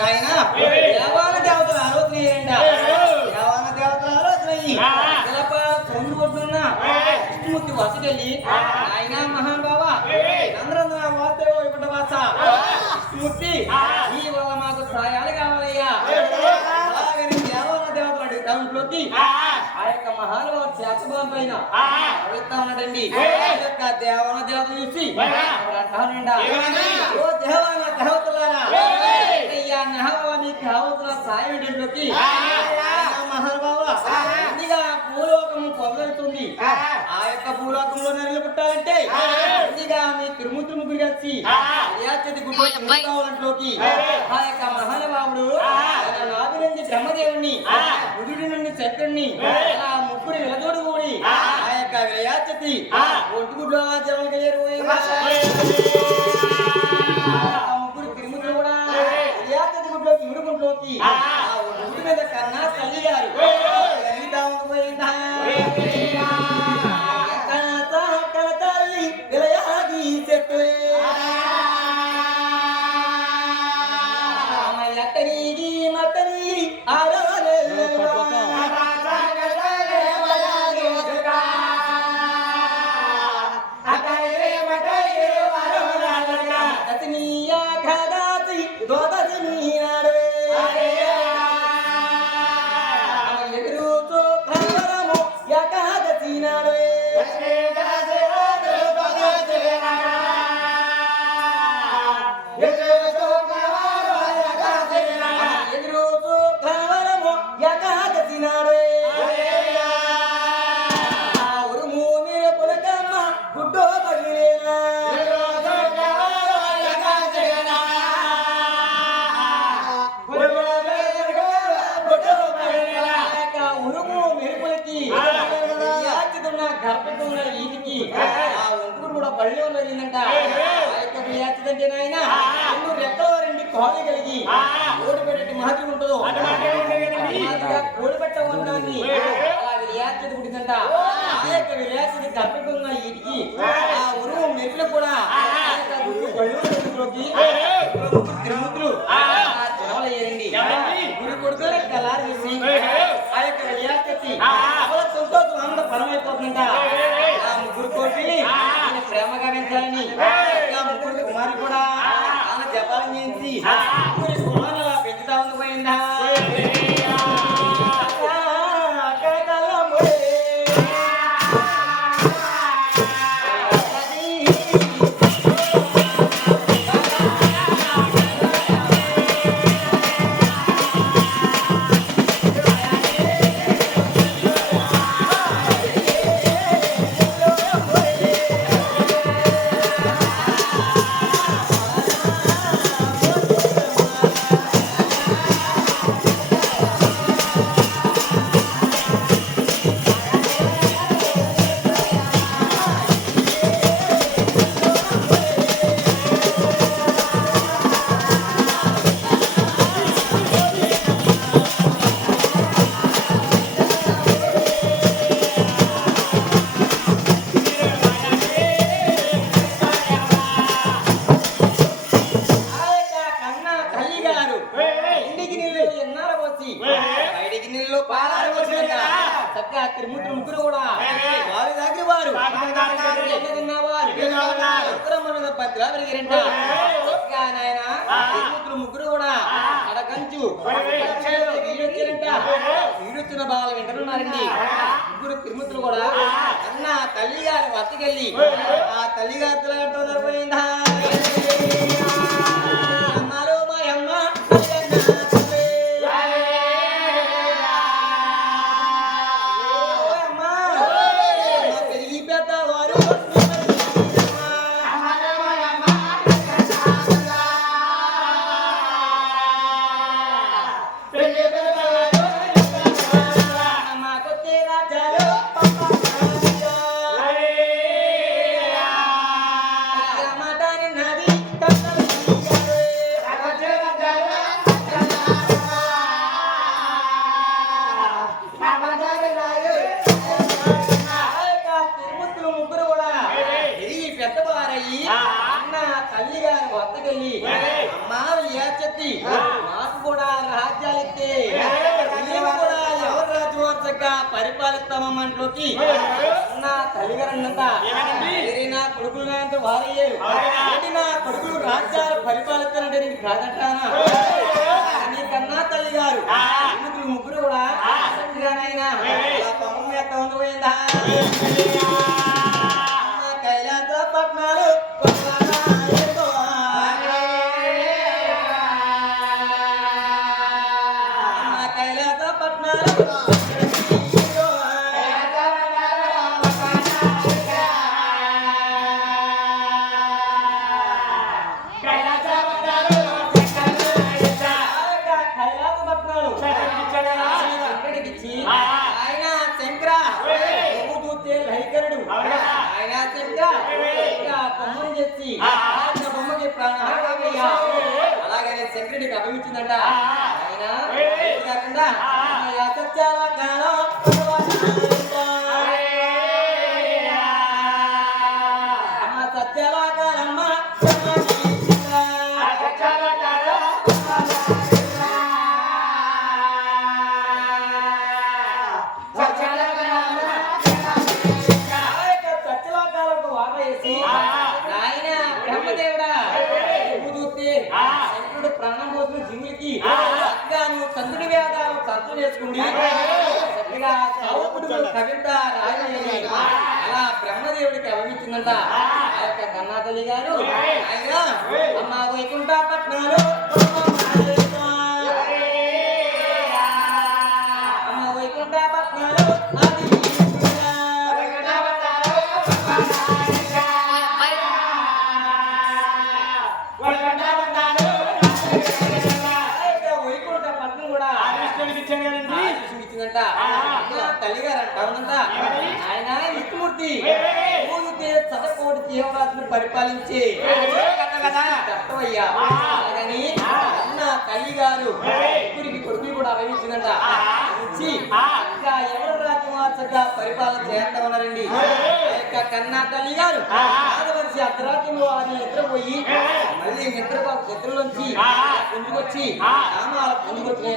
దేవాల దేవతల ఆలోచన ఏంట దేవాల దేవతల ఆలోచన సొందు కొట్టున్న విష్ణుమూర్తి వసకెళ్ళి ఆయన మహానుభావ చంద్రంద్ర వాస్తవ వైకుంఠ వాస విష్ణుమూర్తి ఈ వల్ల మాకు సహాయాలు కావాలయ్యా అలాగని దేవాల దేవతలు అడిగి దాంట్లోకి ఆ యొక్క మహానుభావుడు శాస్త్రం పైన అడుగుతా ఉన్నాడండి దేవాల దేవతలు చూసి అంటానండి ఓ దేవాల దేవతలారా మీకు కావాల్సిన సాయం ఏంటంటే మహానుభావ ముందుగా భూలోకం పొందలుతుంది ఆ యొక్క భూలోకంలో నెరలు పుట్టాలంటే ముందుగా మీ తిరుమూర్తి ముగ్గురు కలిసి కావాలంట్లోకి ఆ యొక్క మహానుభావుడు నాభినంది బ్రహ్మదేవుణ్ణి బుధుడి నుండి చక్రుణ్ణి అలా ముగ్గురు విలదోడు కూడి ఆ యొక్క విలయాచతి ఒంటిగుడ్లో జనం కలిగారు ఇరుకుంట్లోకి ఆ ఒడ్డు మీద కన్నా తల్లి గారు తల్లి విలయాది చెట్టు ఎత్తని మత్తని కాలు కలిగి ఓడి పెట్టే మహత్యం ఉంటుందో కోడి పెట్ట ఉన్నాన్ని అలా విరియాచది పుట్టిందంట ఆ యొక్క విరియాచది కర్పకంగా వీటికి ఆ ఉరువు మెరుపులు కూడా తిరుముద్దులు జనవలయ్యారండి గురి కొడుకులు కలారి వేసి ఆ యొక్క విరియాచతి సంతోషం ఆనంద పరమైపోతుందంట ఆ ముగ్గురు కోటి ప్రేమగా పెంచాలని ముగ్గురు కుమారి కూడా జపాలం చేసి కుమారులా పెంచుతా ఉంది పోయిందా తిరుమూర్తులు ముగ్గురు కూడా వారి దగ్గర వారు పత్రిలా పెరిగారంట నాయన తిరుమూర్తులు ముగ్గురు కూడా అడగంచు వీడొచ్చారంట వీడొచ్చిన బాగా వింటున్నారండి ముగ్గురు తిరుమూర్తులు కూడా అన్న తల్లి గారి వద్దకెళ్ళి ఆ తల్లి గారితో అంటున్నారు పోయిందా అమ్మాలో మా అమ్మ తల్లి గారి వద్దకెళ్ళి అమ్మా చెప్పి అయితే మేము కూడా ఎవరు రాజవంశంగా పరిపాలిస్తామంట్లోకి నా తల్లిగారన్నంత నా కొడుకులు వారయ్యారు నా కొడుకులు రాజ్యాలు పరిపాలిస్తానంటే నేను కాదంటానా నీకన్నా తల్లి గారు ముగ్గురు కూడా సత్యగానైనా పంపం ఎంత ఉండిపోయిందా కైలాస పట్నాలు కైలాస పట్నాలు ఆయన శంకర చూస్తే లైకరుడు ఆయన శంకర బొమ్మను చేసి బొమ్మకి ప్రాణాయ్యా అలాగనే శంకరుడికి అభిమించిందంట ఆయన కాకుండా సత్యాల కాలం సత్యాల కాలమ్మ ప్రాణం పోసిన జీవులకి నువ్వు చంద్రుడి వేదాలు కర్తం చేసుకుండి కవిత రాజని అలా బ్రహ్మదేవుడికి అవమించిందంట ఆ యొక్క కన్నాతల్లి గారు ఆయన అమ్మ వైకుంఠ పట్నాలు అమ్మ వైకుంఠ పట్నాలు తల్లిగారు అంటావునంట ఆయన విష్ణుమూర్తి సదకోటి జీవరాత్రిని పరిపాలించి కర్తవయ్యా అలాగని అన్న తల్లి గారు ఇప్పటికి కొడుకులు కూడా అవహించిందంట ఇచ్చి ఇంకా ఎవరు రాజ్యమార్చగా పరిపాలన చేస్తామన్నారండి కన్నా తల్లి గారు ఆదవర్షి అర్ధరాత్రిలో ఆయన నిద్రపోయి మళ్ళీ నిద్రలోంచి పుంజుకొచ్చి పుంజుకొచ్చిన